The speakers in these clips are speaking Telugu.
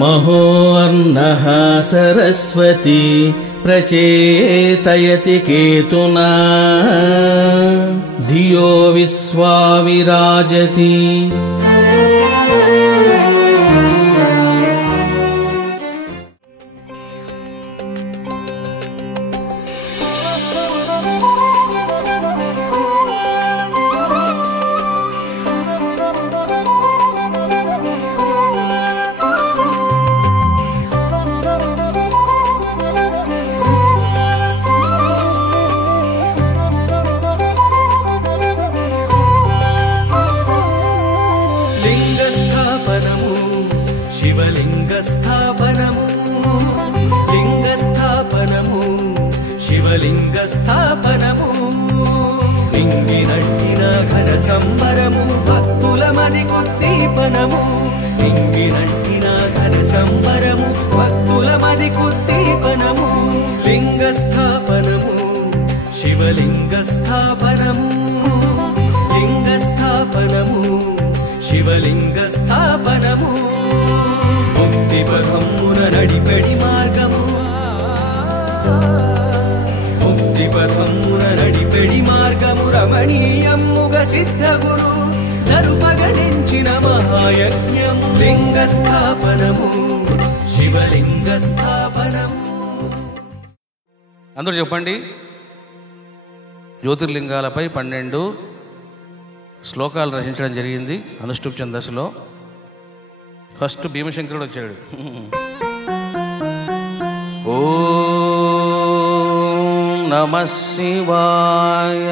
మహోర్ణః సరస్వతి ప్రచేతయతి కేతునా ధియో విశ్వా విరాజతి. శివలింగస్థాపనము లింగస్థాపనము శివలింగస్థాపనము ఇంగినట్టిన ఘన సంబరము భక్తుల మదికుద్దీపనము ఇంగినట్టిన ఘన సంబరము భక్తుల మదికుద్దీపనము లింగస్థాపనము శివలింగస్థాపనము లింగస్థాపనము శివలింగస్థాపనము ముక్తి పథమున నడిపెడి మార్గము ముక్తి పథమున నడిపెడి మార్గము రమణీయముగ సిద్ధగురు జరుపగనించిన మహాయజ్ఞము లింగస్థాపనము శివలింగస్థాపనము. అందరూ చెప్పండి. జ్యోతిర్లింగాలపై 12 శ్లోకాలు రచించడం జరిగింది అనుష్ఠుప్ ఛందస్సులో. ఫస్ట్ భీమశంకరుడు వచ్చాడు. ఓం నమః శివాయ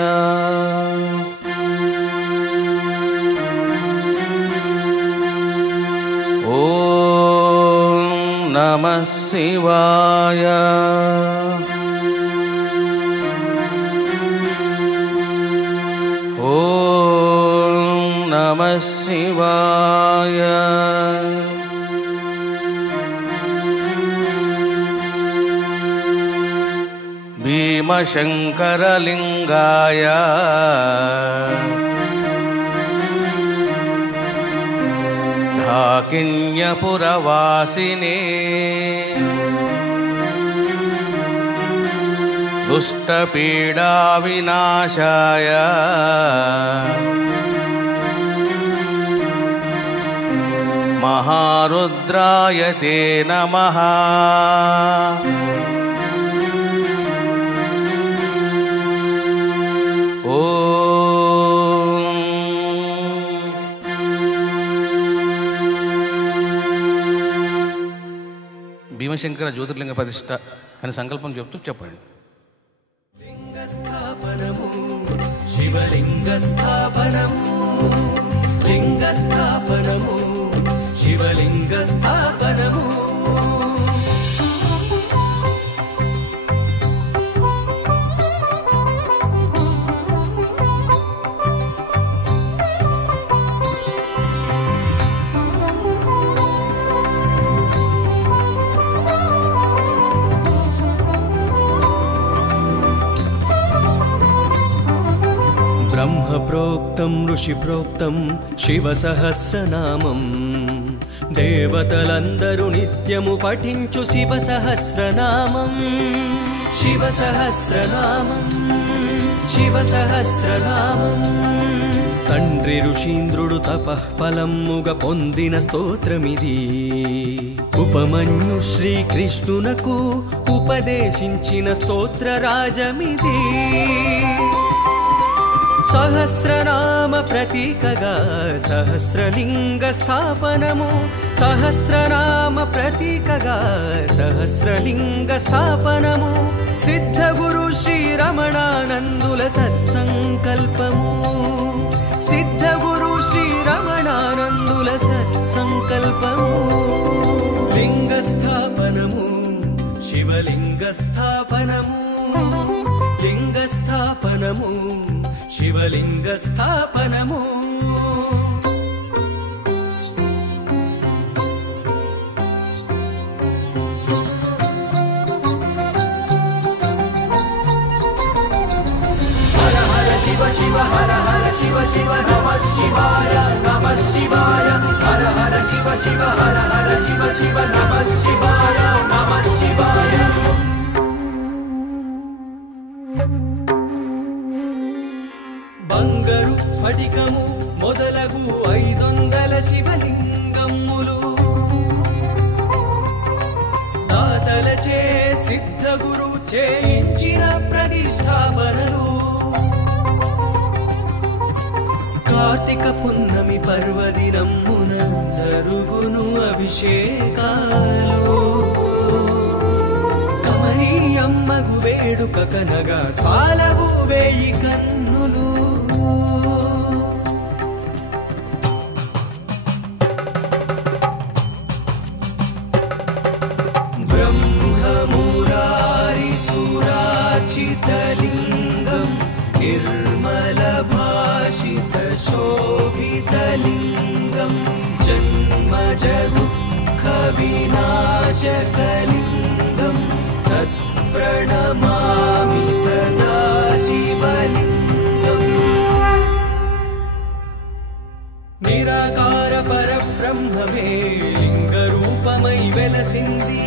ఓం నమః శివాయ ఓం నమః శివాయ భీమశంకరలింగాయ ఢాకిన్యపురవాసినే దుష్టపీడా వినాశాయ మహారుద్రాయ తే నమః. భీమశంకర జ్యోతిర్లింగ ప్రతిష్ఠ అని సంకల్పం చెప్తూ చెప్పండి. లింగస్థాపనము శివలింగస్థాపనము లింగస్థాపనము శివలింగస్థాపనము. బ్రహ్మప్రోక్తం ఋషిప్రోక్తం శివసహస్రనామం దేవతలందరూ నిత్యము పఠించు శివసహస్రనామం శివసహస్రనామం శివసహస్రనామం. తండ్రి ఋషీంద్రుడు తపఃఫలముగా పొందిన స్తోత్రమిది. ఉపమన్యు శ్రీకృష్ణునకు ఉపదేశించిన స్తోత్రరాజమిది. సహస్రనామ ప్రతీకగా సహస్రలింగ స్థాపనము సహస్రనామ ప్రతీకగా సహస్రలింగ స్థాపనము. సిద్ధగురు శ్రీరమణానందుల సత్సంకల్పము సిద్ధగురు శ్రీరమణానందుల సత్సంకల్పము. లింగస్థాపనము శివలింగస్థాపనము లింగస్థాపనము శివలింగస్థాపనము. హర హర శివ శివ హర హర శివ శివ నమః శివాయ నమః శివాయ. హర హర శివ శివ హర హర శివ శివ నమః శివాయ నమః శివాయ. బంగారు స్ఫటికము మొదలగు 500 శివలింగములు దాతలచే సిద్ధగురు చేయించిన ప్రతిష్టాపనలు. కార్తీక పున్నమి పర్వదినమున జరుగును అభిషేకాలు. కమనీయమ్మగు వేడుక కనగా చాలవు 1000 కన్నులు. బ్రహ్మమురారి సురాచితలింగం నిర్మల భాషిత శోభితలింగం జన్మజ దుఃఖ వినాశకలింగం తత్ప్రణమామి సదా శివలింగం. నిరాకార పరబ్రహ్మమే లింగ రూపమై వెలసింది.